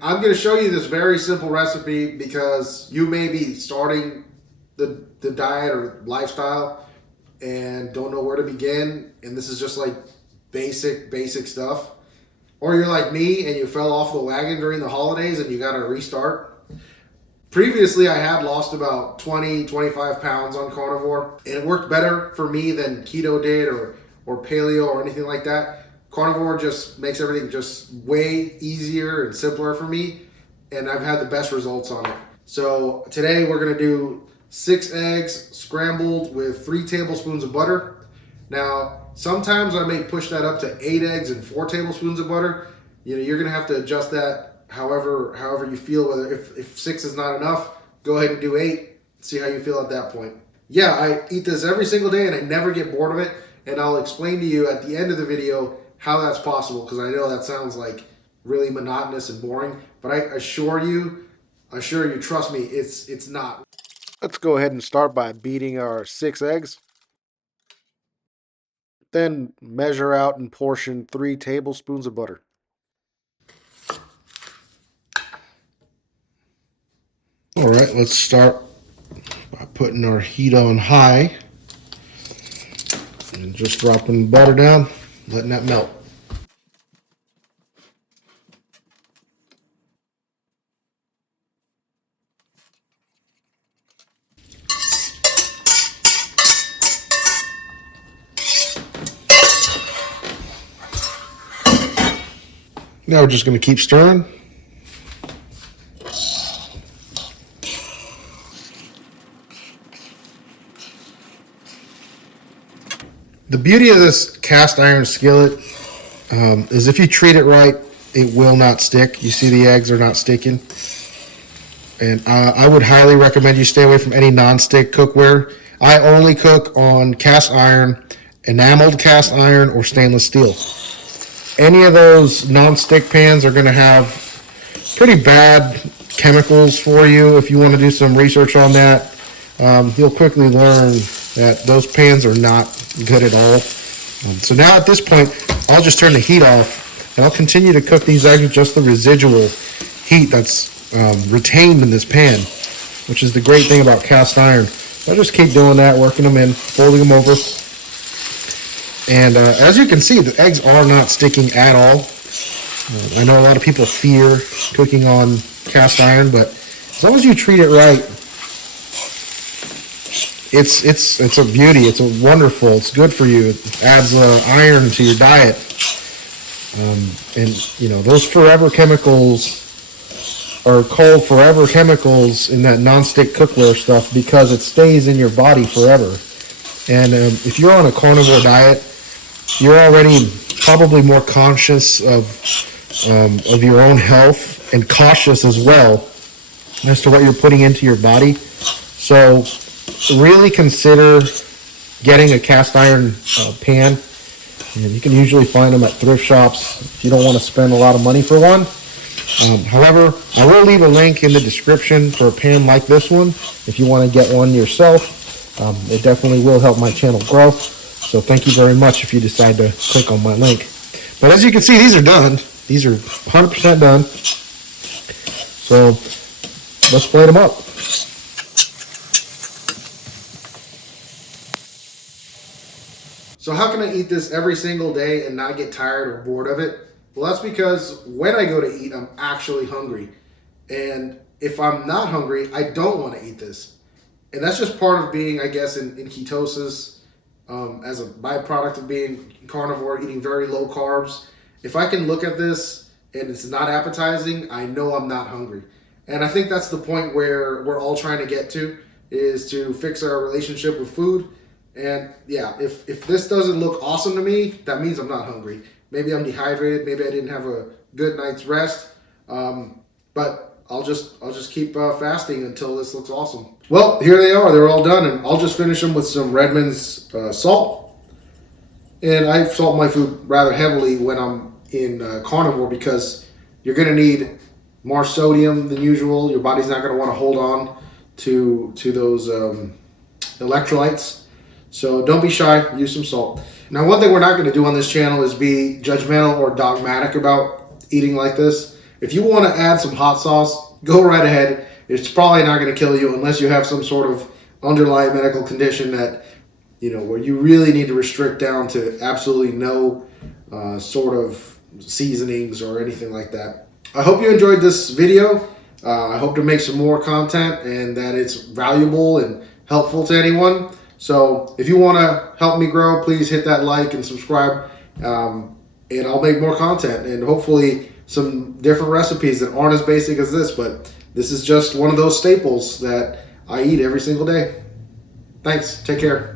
I'm going to show you this very simple recipe because you may be starting the diet or lifestyle and don't know where to begin. And this is just like basic stuff. Or you're like me and you fell off the wagon during the holidays and you got to restart. Previously, I had lost about 25 pounds on carnivore, and it worked better for me than keto did or paleo or anything like that. Carnivore just makes everything just way easier and simpler for me, and I've had the best results on it. So today we're gonna do 6 eggs scrambled with 3 tablespoons of butter. Now, sometimes I may push that up to 8 eggs and 4 tablespoons of butter. You know, you're gonna have to adjust that however you feel. Whether if 6 is not enough, go ahead and do 8. See how you feel at that point. Yeah, I eat this every single day and I never get bored of it. And I'll explain to you at the end of the video how that's possible, because I know that sounds like really monotonous and boring, but I assure you, trust me, it's not. Let's go ahead and start by beating our 6 eggs. Then measure out and portion 3 tablespoons of butter. All right, let's start by putting our heat on high and just dropping the butter down, letting that melt. Now we're just going to keep stirring. The beauty of this cast iron skillet is if you treat it right, it will not stick. You see the eggs are not sticking. And I would highly recommend you stay away from any non-stick cookware. I only cook on cast iron, enameled cast iron, or stainless steel. Any of those non-stick pans are going to have pretty bad chemicals for you. If you want to do some research on that, you'll quickly learn that those pans are not good at all. So now at this point, I'll just turn the heat off and I'll continue to cook these eggs with just the residual heat that's retained in this pan, which is the great thing about cast iron. So I'll just keep doing that, working them in, folding them over. And as you can see, the eggs are not sticking at all. I know a lot of people fear cooking on cast iron, but as long as you treat it right, it's a beauty. It's a wonderful. It's good for you. It adds iron to your diet. And you know, those forever chemicals are called forever chemicals in that non-stick cookware stuff because it stays in your body forever. And if you're on a carnivore diet, you're already probably more conscious of your own health and cautious as well as to what you're putting into your body. So really consider getting a cast iron pan. And you can usually find them at thrift shops if you don't want to spend a lot of money for one. However, I will leave a link in the description for a pan like this one if you want to get one yourself. It definitely will help my channel grow. So thank you very much if you decide to click on my link. But as you can see, these are done. These are 100% done. So let's plate them up. So how can I eat this every single day and not get tired or bored of it? Well, that's because when I go to eat, I'm actually hungry. And if I'm not hungry, I don't want to eat this. And that's just part of being, I guess, in ketosis, as a byproduct of being carnivore, eating very low carbs. If I can look at this and it's not appetizing, I know I'm not hungry. And I think that's the point where we're all trying to get to, is to fix our relationship with food. And yeah, if this doesn't look awesome to me, that means I'm not hungry. Maybe I'm dehydrated. Maybe I didn't have a good night's rest. But I'll just keep fasting until this looks awesome. Well, here they are. They're all done, and I'll just finish them with some Redmond's salt. And I salt my food rather heavily when I'm in carnivore because you're going to need more sodium than usual. Your body's not going to want to hold on to those electrolytes. So don't be shy. Use some salt. Now, one thing we're not going to do on this channel is be judgmental or dogmatic about eating like this. If you want to add some hot sauce, go right ahead. It's probably not going to kill you unless you have some sort of underlying medical condition that, where you really need to restrict down to absolutely no sort of seasonings or anything like that. I hope you enjoyed this video. I hope to make some more content and that it's valuable and helpful to anyone. So if you want to help me grow, please hit that like and subscribe, and I'll make more content and hopefully some different recipes that aren't as basic as this, but this is just one of those staples that I eat every single day. Thanks. Take care.